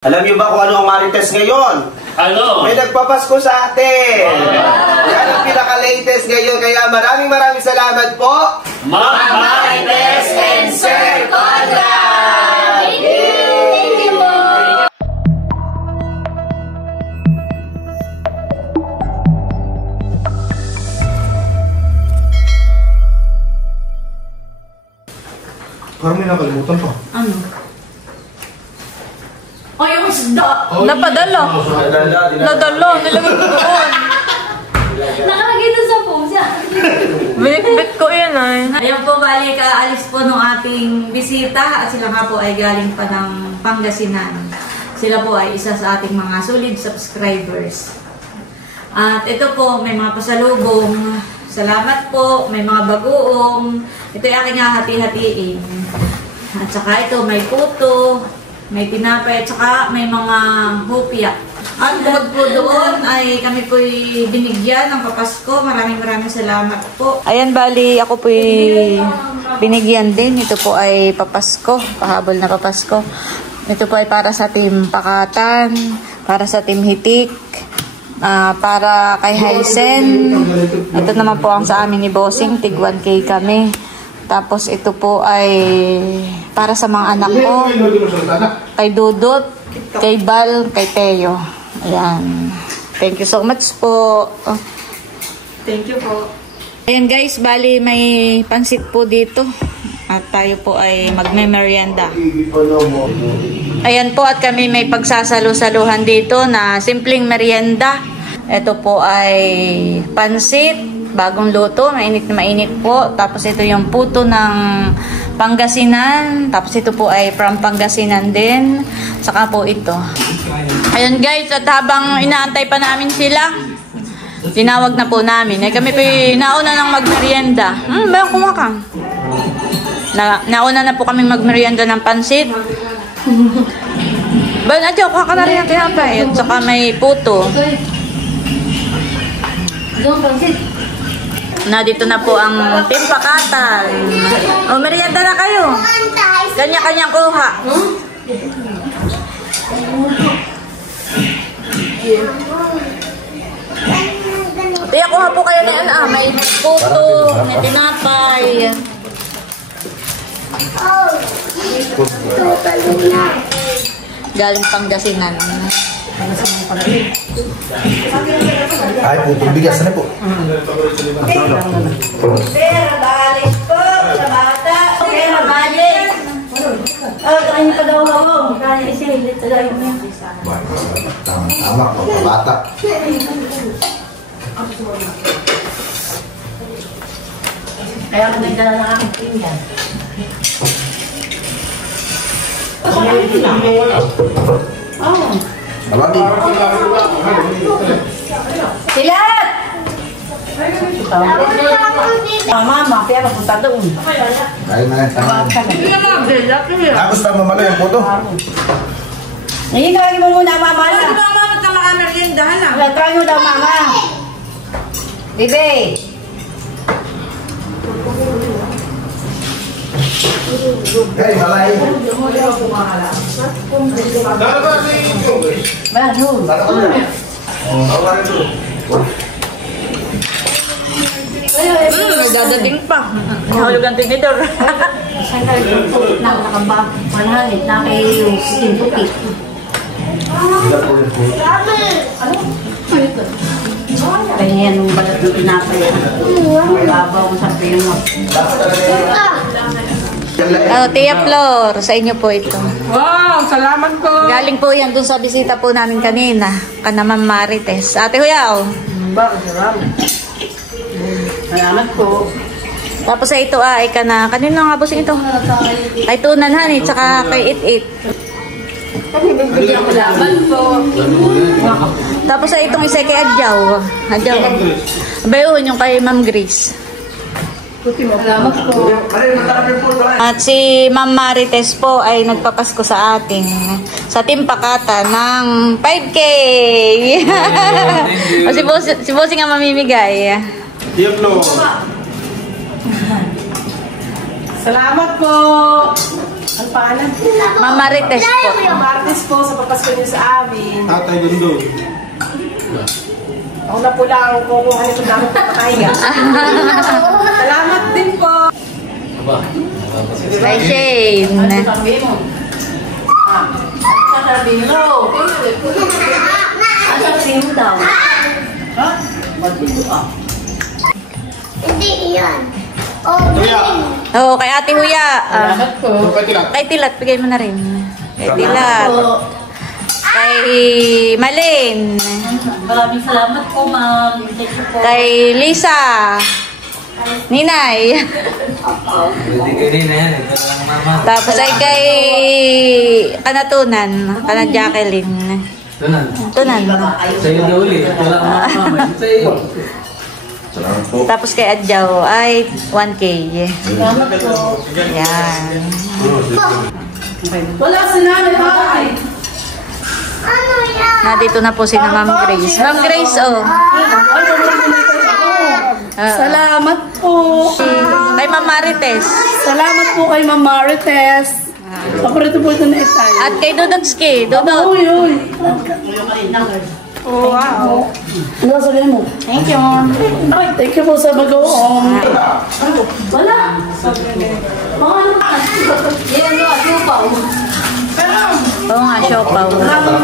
Alam niyo ba kung ano ang Marites ngayon? Ano? May nagpapasko sa atin. Yan ang pinaka-latest ngayon. Kaya maraming salamat po. Ma'am Marites and Sir Conrad! Thank you po! Parang may nakalimutan pa. Ano? Ay, ang isda! Napadala. Nadala. Nilagay ko doon. Nakalagay doon sa pusa. Binitbit ko yun ay. Ayan po, balik aalis po ng ating bisita at sila nga po ay galing pa ng Pangasinan. Sila po ay isa sa ating mga solid subscribers. At ito po, may mga pasalubong. Salamat po, may mga bagoong. Ito ay aking hahati-hatiin. At saka ito, may puto, may tinapay, at saka may mga hopya. At bukod po doon ay kami po'y binigyan ng papasko. Maraming salamat po. Ayan, bali, ako po'y binigyan din. Ito po ay papasko, pahabol na papasko. Ito po ay para sa Team Pakatan, para sa Team Hitik, para kay Hysen. Ito naman po ang sa amin ni Bossing, tig 1K kami. Tapos ito po ay para sa mga anak ko, kay Dudut, kay Bal, kay Teo. Ayan. Thank you so much po. Thank you po. Ayan guys, bali may pansit po dito. At tayo po ay magme-merienda. Ayan po, at kami may pagsasalo-saluhan dito na simpleng merienda. Ito po ay pansit. Bagong luto, mainit na mainit po. Tapos ito yung puto ng Pangasinan. Tapos ito po ay from Pangasinan din. Saka po ito. Ayun guys, at habang inaantay pa namin sila, tinawag na po namin. Eh, kami po nauna nang magmerienda. Bayan kumakang. Nauna na po kami magmerienda ng pansit. Bayan, adyo, kuha ka na rin ang tinapay. At saka may puto. Doon, pansit. Na dito na po ang Team Pakatan. O, merienda na kayo. Kanya-kanyang kuha. Tiya, kuha po kayo na yan. May puto, may tinapay. Galing Pangasinan. Ay, puto bigas na po. Pera, balik po sa bata. Pera, balik. Kanya pa daw ako. Kanya isilit sa layo niya. Tama, bata. Kaya ako nagdala ng aking tingyan. Alagi. Silat! Mama, kaya napunta doon. Kain na yan. Tapos na mamalo yung puto. Ngayon, tawagin mo muna, mama. Ano ba mama ka makamerienda? Hala. Try mo daw, mama. Bibi. Hey, malay. Bago. May dadating pa. Nahulog ang tinidor. Saan ka nakabag? Manhalit na kay yung puti. Kaya yan yung balat ng pinapay. Mababaw sa piyo mo. Oh, Tia Flor, sa inyo po ito. Wow, salamat po. Galing po yan dun sa bisita po namin kanina. Kana Ma'am Marites. Ate Huyaw. Salamat po. Tapos sa ito ay kanino nga busing ito? Kay Tunan Hani, tsaka kay It-It. Salamat po. Tapos sa itong isa kay Adjaw. Adjaw. Bayun yung kay Ma'am Grace. Salamat po. At si Ma'am Marites po ay nagpapasko sa atin sa Team Pakatan ng 5K. O, si Bossing nga mamimigay. Diablo. Salamat po. Ang pangalan? Mama Rites po. Martes po sa papasko niyo sa amin. Tatay Dundo. Ako na po lang kukuha nito namin papakahiga. Salamat din po. Kay Shane. Hindi iyan. Kuya. Oo, kay Ate Huya. Salamat po. Kay Tilat, bigay mo na rin. Kay Tilat. Kay Malin. Maraming salamat po, ma'am. Thank you po. Kay Lisa. Ninay. Tapos ay kay Kanatunan. Kanan Jacqueline. Tunan. Sa'yo na uli. Wala ang mama. Sa'yo. Salamat po. Tapos kay Adjaw ay 1K. Salamat po. Yan. Wala si nanay. Hi. Ano yan? Nandito na po si Ma'am Grace. Ma'am Grace, oh. Salamat po. Kay Ma'am Marites. Salamat po kay Ma'am Marites. Paborito po ito na itay. At kay Dudotski. Dudot. Uy, uy. Oh, wow. Ano sabihin mo? Thank you. Ay, thank you po sa bagoong. Wala. Yan ano, asupaw. Oo nga, siopaw.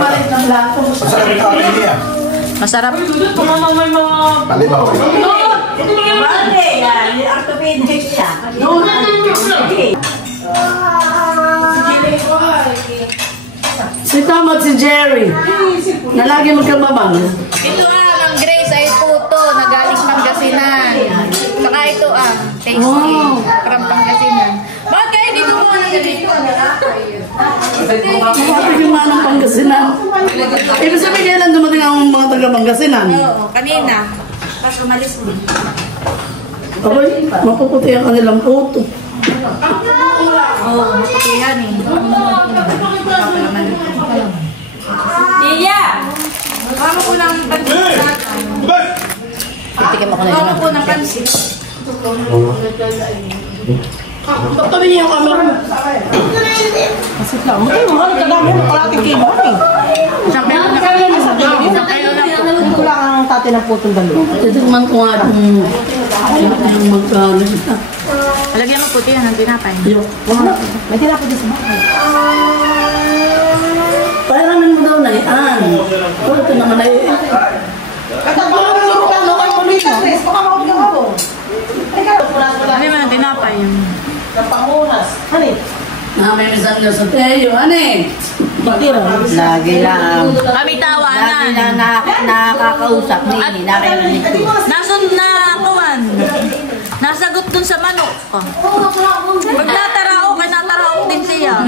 Malit ng lato. Masarap yung tatay niya. Masarap. Palibaw. Si Tom at si Jerry. Na lagi magkababang. Ito ang Grace ay puto na galing Pangasinan. Saka ito tasty. From Pangasinan. Bakit kayo dito mo na ganito? Kapag yung manang Pangasinan. Ibig sabihin kailan dumating ang mga taga-Pangasinan? Oo, kanina. Tapos umalis mo. Abay, mapuputi ang kanilang puto. Oo, maputihan eh. Tia! Kama po ng pansit sa akin. Titikim ako na Kama po ng pansit. Tabi niya yung camera mo. Masit lang. Ano kadami mo kalating kimo eh. Isang pelo na kami. Isang pelo na po. Hindi ko lang ang tate ng putong dalo. Titigman ko nga yung magkano kita. Alagyan mo puti yan ng tinapay. May tinapay din sa bahay. Pairamin mo daw na yan. Ito naman ay... Alagyan mo ng tinapay yun. May misan nyo sa teyo, ane? Lagi lang. Kami tawanan. Nakakausap ni nakarinig ko. Nasun na kuwan. Nasagot dun sa manok. Pag natarao, kay natarao din siya.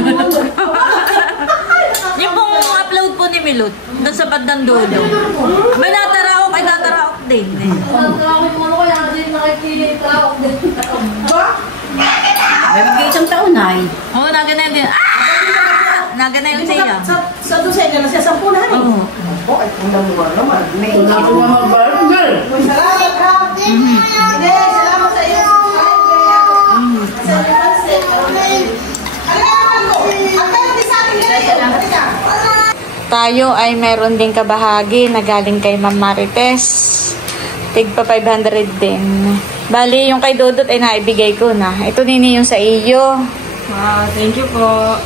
Yung pong upload po ni Milot, dun sa bandang dulo. May natarao, kay natarao din. May mag-isang taon na eh. Oo, nagana din. Nagana yun siya. Sa dosen niya na siya 10 na rin. Oo. May ina ko naman burger. Salamat, Rafi. Hindi, salamat sa iyo. Tayo ay meron din kabahagi na galing kay Ma'am Marites. Tigpa 500 din. Bali, yung kay Dodot ay naibigay ko na. Ito nini yung sa iyo. Thank you po.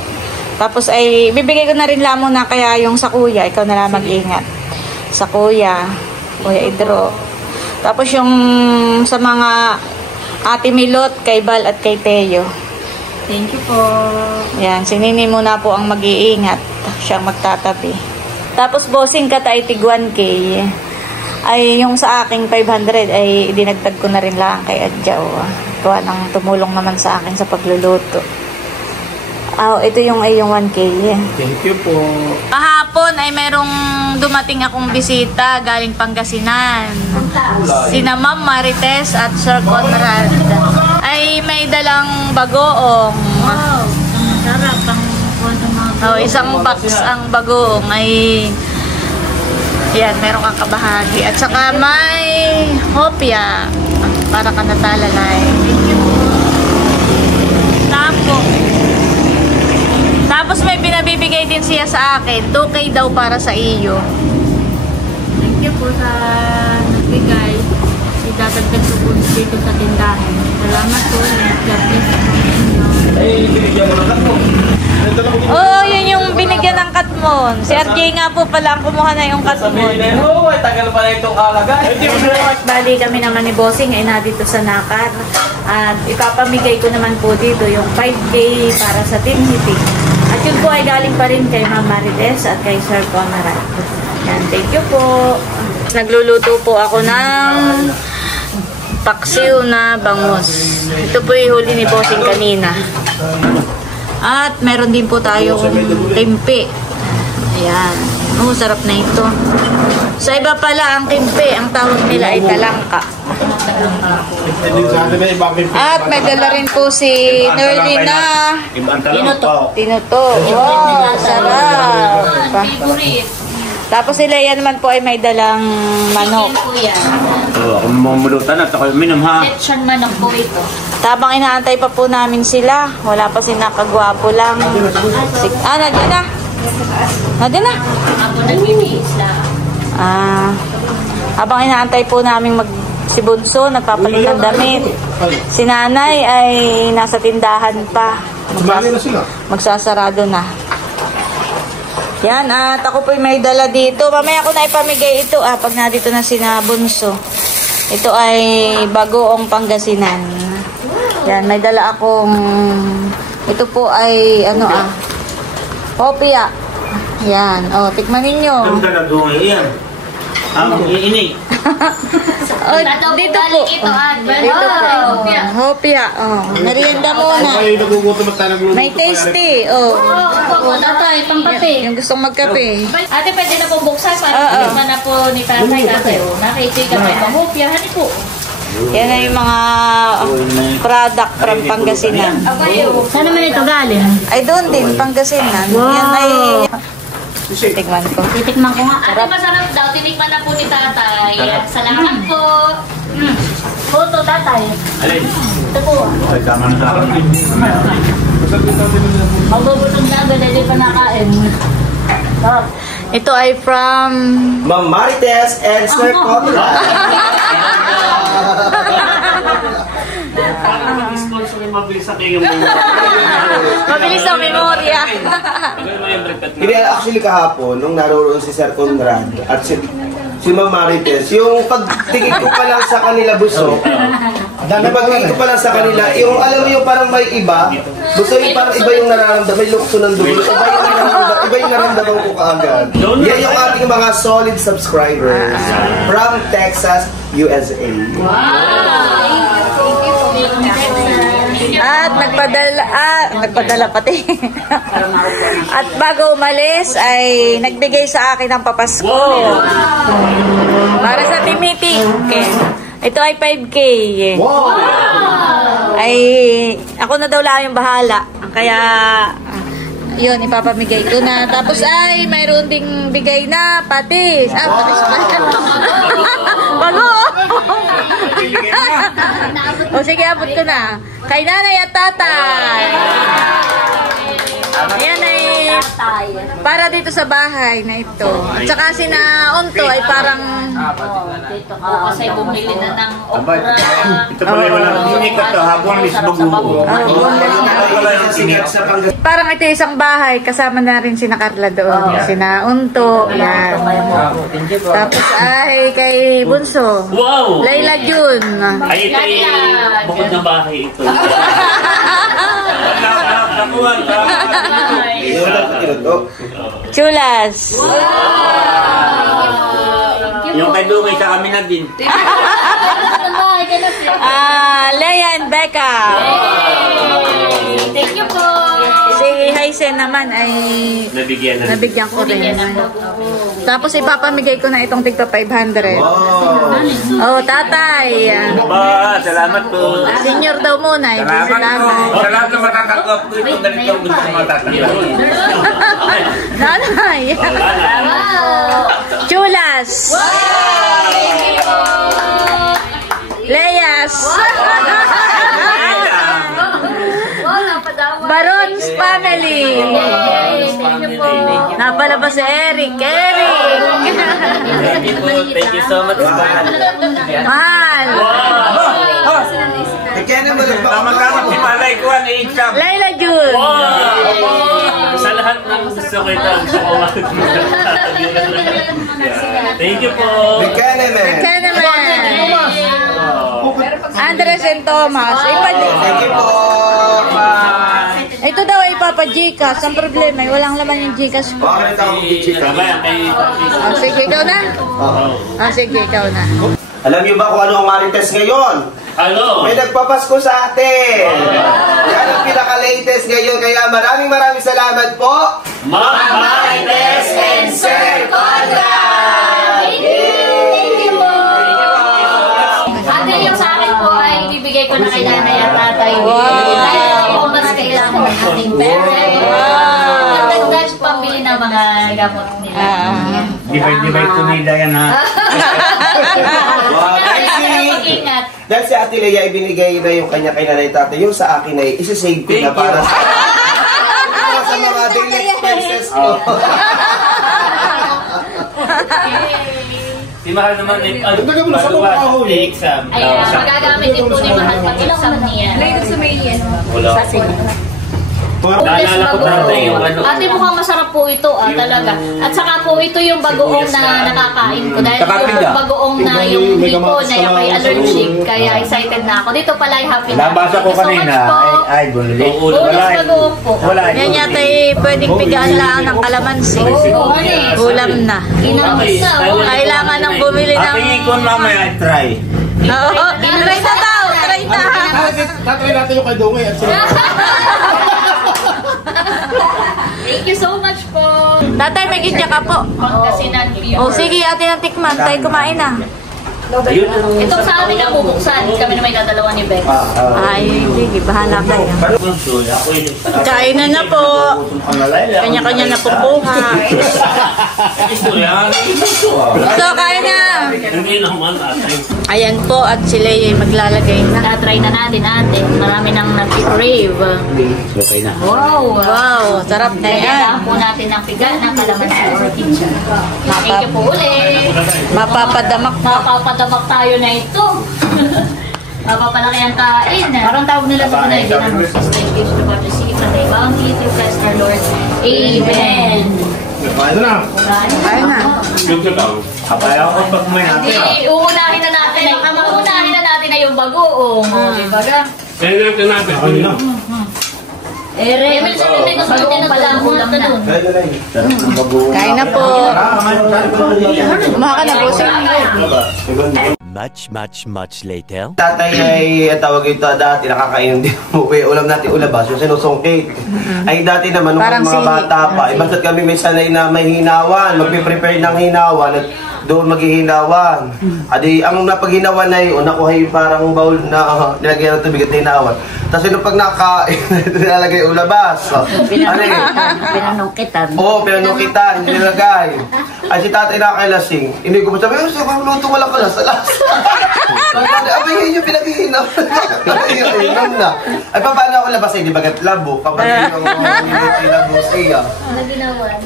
Tapos ay bibigay ko na rin lamang na kaya yung sa kuya. Ikaw na lang mag-ingat. Sa kuya. Kuya Idro. Tapos yung sa mga Ate Milot, kay Bal at kay Teo. Thank you po. Yan, si Nini muna po ang mag-iingat. Siyang magtatabi. Tapos bossing ka tayo tig 1K. Ay yung sa aking 500 ay dinagdag ko na rin lang kay Adjaw. Kuha nang tumulong naman sa akin sa pagluluto. Ito yung 1K. Thank you po. Kahapon ay merong dumating akong bisita galing Pangasinan. Sina Ma'am Marites at Sir Conrad. Ay may dalang bagoong. Wow. Sarap ang Isang box ang bagoong ay yan, meron kang kabahagi. At saka may hopya para ka natalalay. Thank you. Tapo. Tapos may pinabibigay din siya sa akin. 2K daw para sa iyo. Thank you po sa nagbigay. Idadagdag ko po dito sa tindahan. Salamat po. God bless po sa inyo. Eh, binigyan mo ng kat mo. Oh, yun yung binigyan ng katmon. Si RJ nga po pala ang kumuha na yung katmon. Sabihin na yun, oh, ay tagal pa na itong alagay. Bali kami naman ni Bossing ay nandito sa Nakar. At ipapamigay ko naman po dito yung 5K para sa team meeting. At yun po ay galing pa rin kay Ma'am Marites at kay Sir Conrad. Yan, thank you po. Nagluluto po ako ng paksiw na bangus. Ito po yung huli ni Bossing kanina. At meron din po tayong tempe. Ayan. Oh, sarap na ito. Sa iba pala ang tempe, ang tawag nila ay talangka. At may dala rin po si Nerly na tinuto. Wow, sarap. Tapos sila yan naman po ay may dalang manok. Kung mamulutan at ako minum ha. Lechon manok po ito. Tabang inaantay pa po namin sila. Wala pa si nakagwapo lang. Nandiyan na. Nandiyan na. Ako nagbibihis lang. Habang inaantay po namin si Bunso, nagpapalit ng damit. Si Nanay ay nasa tindahan pa. Magsasarado na. Yan, at ako po may dala dito. Mamaya ko na ipamigay ito pag nandito na sina Bunso. Ito ay bagoong Pangasinan. Yan, may dala akong ito po ay hopia. Yan, tikman ninyo. Ang talagang iyan. Ang iinig. Dito po. Dito po. Hopia. Merienda muna. May tasty. Tatay, pampape. Yung gustong magkape. Ate, pwede na po buksan para tikman na po ni tatay. Ate, nakikita may pangopya. Hani po. Yan na yung mga product from Pangasinan. Saan naman ito galing? Ay, doon din, Pangasinan. Yan ay... Tikman ko. Titikman ko nga. Ate, masarap daw. Tinikman na po ni tatay. Salamat po. Photo, tatay. Ito po. Ay, tama na sa akin. Magbubutong na agad. Hindi pa nakain. Ito ay from... Ma'am Marites and Sir Conrad. Mabilis sa kayong Mabilis ang memorya. Hindi, actually kahapon, nung naroon si Sir Conrad at si Ma'am Marites, yung pagtingin ko pa lang sa kanila, Buso, pagtingin ko pa lang sa kanila, yung alam mo yung parang may iba, Buso yung parang iba yung nararamdaman, may lukso ng dulo, iba yung naramdaman ko kaagad. Yan yung ating mga solid subscribers from Texas, USA. At nagpadala pati. At bago umalis ay nagbigay sa akin ng papasko. Para sa team meeting. Okay. Ito ay 5K. Ay ako na daw lang yung bahala. Kaya yun, ipapamigay ko na. Tapos ay mayroon ding bigay na patis. Patis pa. Bago. O sige, abot ko na. Kay nanay at tatay. Ayan ay para dito sa bahay na ito. At saka sina Onto ay parang Dito ko kasi bumili na ng okra. Ito pala yung walang hinig ka to, habang mis baguo. parang ito isang bahay. Kasama na rin sina Carla doon. Sina Onto. Yan. Tapos ay kay Bunso. Wow! Layla Jun. Ay, ito ay bukod na bahay ito. Chulas. Yung kay Dungay sa kami na din. Leia and Becca. Thank you po. Si Haisen naman ay nabigyan ko rin. Tapos ipapamigay ko na itong tigpa 500. Oh, tatay. Salamat po. Senior daw muna. Salamat po. Salamat na matatanggap ko itong ganito gusto ko matatanggap. Nanay. Chulas. Leias. Baron's family. Napalabas si Eric. Eric! Thank you po. Thank you so much. Mahal! Kaya naman Tama-tama si Malay ko ang i-exam. Laila June! Sa lahat ng gusto ko ito, gusto ko Thank you po. Kaya naman. Kaya naman! Andres and Thomas. Thank you po. Ito daw ay Papa Gcash. Ang problema ay walang laman yung Gcash ko. Bakit ako mag-chika? Sige, ikaw na. Sige, ikaw na. Alam niyo ba kung ano ang Marites ngayon? Ano? May nagpapasko sa atin. Yan ang pinaka-latest ngayon. Kaya maraming salamat po. Marites and Sir Conrad! Thank you po. Ate, yung sa akin po ay bibigay ko na kay nanay at tatay. Dahil po mas kailangan ng ating parents. Matagdag pambili ng mga gamot nila. Divide ko nila yan ha. Mag-ingat. Dahil si Ate Lea ibinigay na yung kanya kay nanay tatay, yung sa akin ay isa-save ko na para sa mga daily expenses ko. Si Mahal naman ay baluan, exam. Ayan, magagamit din po ni Mahal pag-exam niya. Wala. Naalala ko dati yung ano. Ate, mukhang masarap po ito, talaga. At saka po ito yung bagoong na nakakain ko. Dahil yung bagoong na yung hindi ko na yung may allergic. Kaya excited na ako. Dito pala ay happy na. Nabasa ko kanina, ay bunulit. Bonus bagoong po. Wala. Yan yata ay pwedeng pigaan lang ng kalamansi. Ulam na. Inamis na. Kailangan ng bumili ng... Tingin ko mamaya try. Oo, try na daw. Try na. Tatry natin yung kay Dungay at sila. Thank you so much po. Tatay, may gitya ka po. Pangasinan Pure. O sige, ate ng tikman. Tayo kumain na. Ito sa amin ang bubuksan. Kami na may dadalawa ni Bex. Ay, sige, bahala kayo. Kain na po. Kanya-kanya na po kuha. So, kain na. Hindi naman ate. Ayan po, at sila ay maglalagay na. Na-try na natin natin. Marami nang nag-crave. Okay na. Wow! Wow, sarap na yan. Kailangan po natin ng piga ng kalamansi or kitchen. Thank you po ulit. Mapapadamak na. Mapapadamak tayo na ito. Mapapalaki ang kain. Parang tawag nila sa kanay din ang system gives to God to see from the bounty through Christ our Lord. Amen. Paano na? Kain na. Kapaya ko pag may natin. Hindi, uunahin na natin na yung bagoong. Diba ga? Kaya natin. Emil, sabi ko sa atin na pala ang ulam na. Kain na po. Kumaha ka na po. Much later. Tatay ay tawag ito dati nakakain din mo. Ulam natin ulabas, yung sinusungkit. Ay dati naman nung Parang mga bata pa, basta't kami may sanay na may hinawan, magpe-prepare ng hinawan at doon maghihinawan. Adi, ang napaghinawan na yun, nakuha yung parang bowl na nilagyan ng tubig at hinawan. Tapos yun pag nakain, nilalagay ulabas. Pinanukitan. Oo, pinanukitan, nilagay. Ay si tatay nakakailasing. Hindi ko sabi, sa kung luto wala ka las. Abay, yun yung pinaghihinaw. Pinaghihinaw na. Ay, paano ako labas eh, di bagat labo? Kapag yung labo siya. Naginawan.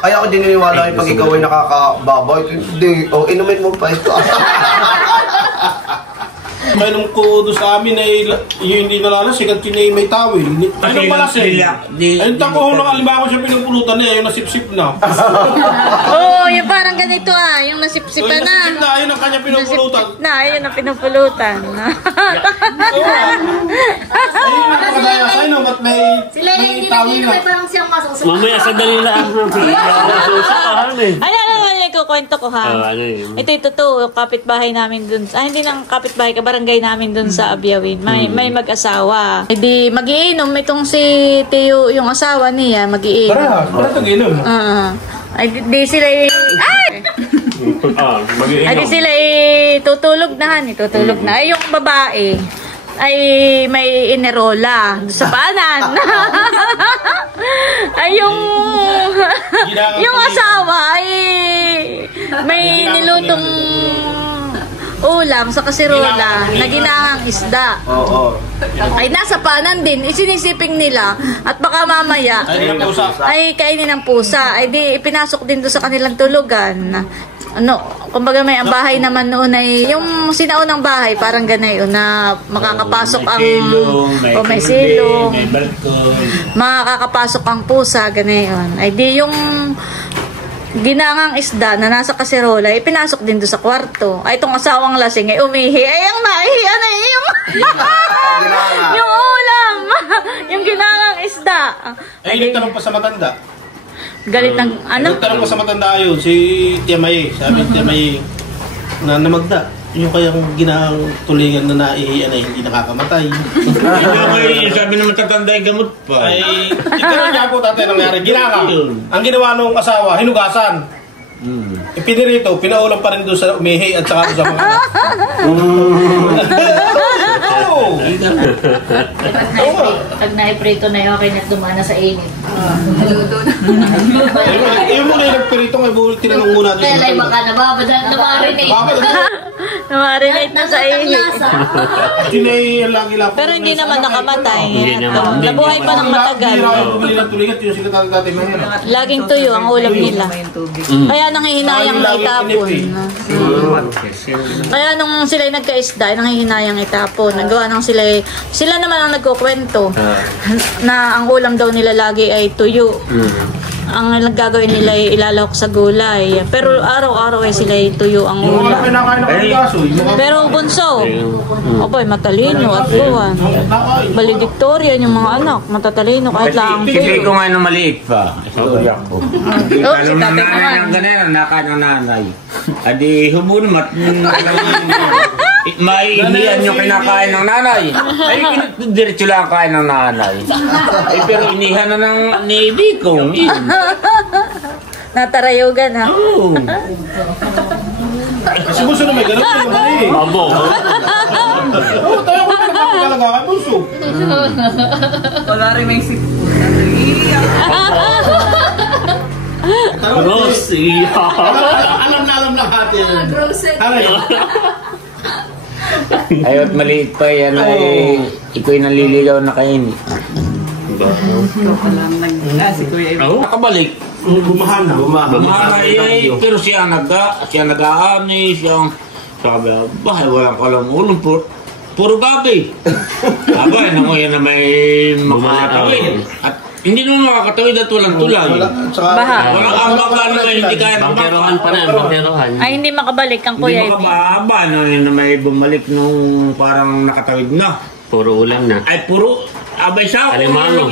Ay, ako din niniwala yung pag ikaw ay nakakababoy. Hindi, inumin mo pa ito. Mayroon ko doon sa amin ay yung hindi nalalasig at yun may tawil. Ano pala siya? Ayun tako lang halimbawa siya pinupulutan niya, yung nasipsip na. Oo, yung parang ganito yung nasipsipan na. Nasipsip na, ayun ang kanya pinupulutan. Ayun ang pinupulutan. Ayun ang nakadaya sa inyo, at may Sila hindi tawil na. may parang siyang masusunod. Mamaya sa dalila ang susukahan eh. Ay, ano ikukwento ko ha. Ano yun? Ito totoo, kapitbahay namin dun. Hindi lang kapitbahay, barangay namin dun sa Abiawin. May mag-asawa. Hindi magiinom itong si Teo, yung asawa niya, magiinom. Para tag-inom. Ay, di sila ay di sila tutulog na. Tutulog na. Ay, yung babae ay may inerola sa paanan. Ay, yung asawa ay may nilutong ulam sa kasirola na ginangang isda. Oo. Ay nasa panan din, isinisiping nila at baka mamaya ay kainin ng pusa. Ay di ipinasok din doon sa kanilang tulugan. Ano, kumbaga may ang bahay naman noon ay yung sinaunang bahay parang ganayon na makakapasok ang may silong, may balkon. makakapasok ang pusa ganayon. Ay di yung ginangang isda na nasa kaserola, ipinasok din doon sa kwarto. Ay, itong asawang lasing ay umihi. Ay, ang naihiyan ay yung ulam. Yung ginangang isda. Ay, nagtanong pa sa matanda. Galit ng ano? Nagtanong pa sa matanda yun, si Tia May. Sabi Tia May na namagda. Yung kayang ginang tulingan na naihiyan ay hindi nakakamatay. Sabi naman tatanda yung gamot pa. Ay, ikaw niya po tatay nangyari. Ginanga. Ang ginawa nung asawa, hinugasan. Ipinirito, pinaulam pa rin doon sa umihi at saka doon sa mga anak. Oo. Pag naiprito na yun, okay na dumana sa init. Yung muna yung nagpirito nga, tinanong muna doon. Kaya baka namarinate. Namarinate na sa init. Tinay lagi lang. Pero hindi naman nakamatay. Hindi naman. Nabuhay pa ng matagal. Bumili ng tulingan, yung sila tatay mo. Laging tuyo ang ulam nila. Kaya nanghihinayang na itapon. Kaya nung sila nagkaisda, nanghihinayang itapon. Nagawa nang sila naman ang nagkukwento na ang ulam daw nila lagi ay tuyo. Ang gagawin nila ay ilalahok sa gulay. Pero araw-araw ay sila ay tuyo ang ulam. Pero bunso, opo, matalino at buwan. Valedictorian yung mga anak, matatalino kahit lang Sige tuyo. ko nga nung maliit pa. Istorya ko. Alam na nanay ng ganyan, nakain ng nanay. Adi humunumat. Maiinihan yung kinakain ng nanay. Ay, diretso lang ang kain ng nanay. Ay, pero inihan na ng ni Bikong. Natarayugan ha. Oo. Kasi buso na may ganun yung mali. Abo. Oo, tayo ko na nakakalaga kay buso. Wala rin may sipon. Rosy. Alam na natin. Ayot maliit pa yan ay iko'y naliligaw na kain. Si Kuya Ibo. Nakabalik. Bumahana. Ay, pero siya nag-aani, siyang sabi, bahay walang kalamulong puro gabi. Abay, nanguyan na may makakatawid. At hindi naman makakatawid at walang tulay. Baha. Walang ambaka na hindi kaya Bangkerohan pa na, bangkerohan. Ay, hindi makabalik ang Kuya Hindi Ibo. makababa na may bumalik nung parang nakatawid na. Puro ulam na. Ay, puro, abay, sako. Alimango.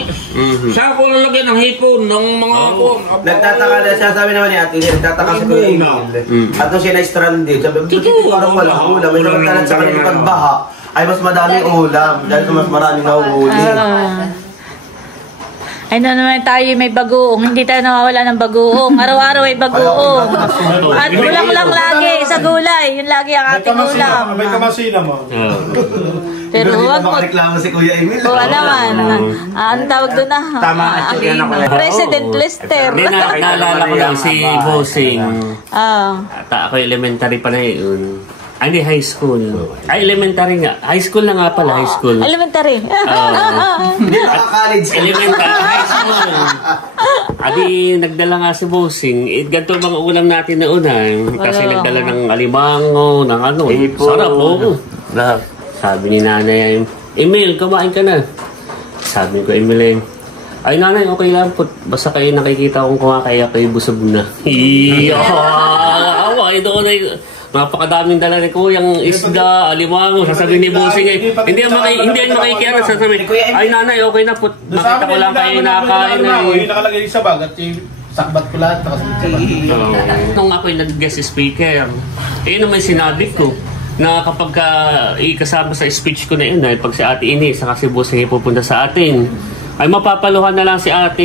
Sako lang lagyan ng hipon ng mga Nagtataka na siya, sabi naman ni Ate, nagtataka si Kuya Emil. At nung siya na-stranded, sabi, parang walang ulam. May samantalan sa kanyang pagbaha, ay mas madaming ulam. Dahil mas maraming nahuhuli. Ay, naman tayo may bagoong. Hindi tayo nawawala ng bagoong. Araw-araw ay bagoong. At ulam lang lagi sa gulay. Yun lagi ang ating ulam. May kamasina mo. Pero huwag mo. Makareklamo si Kuya Emil. Oo naman. Ang tawag doon na. Tama at yan ako. President Lester. Hindi naalala ko lang si Bossing. Ah. Ako elementary pa na yun. Ay, hindi, high school. Ay, elementary nga. High school na nga pala, high school. Elementary. Hindi naka-college. Elementary, high school. Adi, nagdala nga si Bossing. Ganito mga ulam natin na unang. Kasi nagdala ng alimango, ng ano. Sarap, oo. Sabi ni nanay, Emil, kumain ka na. Sabi ko, Emil, ay nanay, okay lang po. Basta kayo nakikita kong kumakaya kayo busog na. Awa, ito ko na napakadaming dala ni Kuyang isda, alimango, sasabihin ni Bossing ay hindi ang makikianan, sasabihin, ay nanay, okay na po. Nakita ko lang kayo nakain ay. Yung nakalagay sa bag at yung sakbat ko lahat. Nung ako'y nag-guest speaker, naman sinabi ko na kapag ikasama sa speech ko na yun, pag si Ate Ini, saka si Bossing pupunta sa atin, ay mapapaluhan na lang si Ate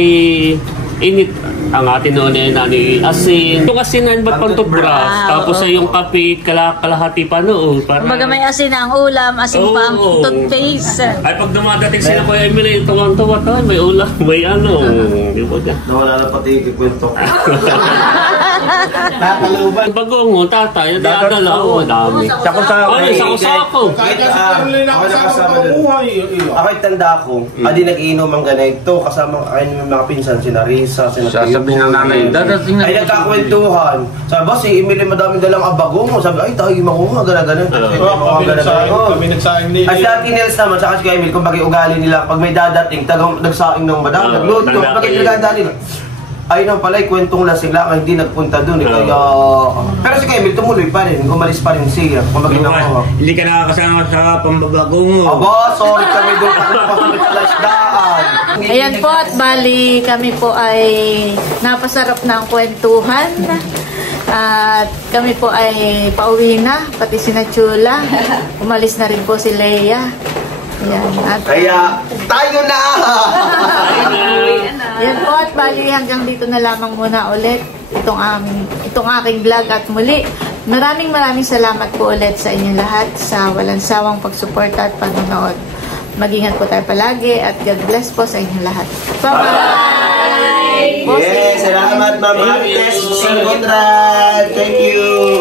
Init. Ang atin noon ay nani asin. Yung asin na ba't pang toothbrush? Tapos ay yung kape, kalahati pa noon. Kumbaga may asin ang ulam, asin pa ang toothpaste. Ay pag dumadating sila ko, Emily, tuwang-tuwa tayo, may ulam, may ano. Di ba ka? Nawala na pati ikikwento. Tataluban. Bagong, tatay, dadala. Oo, dami. Sako-sako. Ay, sako-sako. Kahit kasi kung nila ako kasama nakasama pang dun. buhay. Ako'y tanda ko, adi nag-iinom ang ganito, kasama kayo ng mga pinsan, sina Risa, sina Sasabihin ng nanay, dadating na. ay nagkakwentuhan. Sabi ba, si Emily madaming dalang abagong. Sabi, ay tayo makuha, gana-ganan. Kami nagsaing nila. At si Ate Nels naman, saka si Emil, kung bagay ugali nila, pag may dadating, nagsaing ng madam, nagluto, bagay naganda nila. Ay nang pala, kwentong lasing lang, hindi nagpunta dun. Kaya... Pero si Emil tumuloy pa rin, umalis pa rin siya. Kung bagay nakuha. Hindi ka nakakasama sa pambabago mo. Aba, sorry kami doon. Ako sa lasdaan. Ayan po at bali kami po ay napasarap na ang kwentuhan. At kami po ay pauwi na, pati si Nachula. Umalis na rin po si Leia. Ayan. At, Kaya, tayo na! yan po at bali hanggang dito na lamang muna ulit itong aking vlog at muli. Maraming salamat po ulit sa inyong lahat sa walang sawang pagsuporta at panonood. Mag-ingat po tayo palagi at God bless po sa inyong lahat. Bye-bye! Yes, salamat Ma'am Marites. Thank you.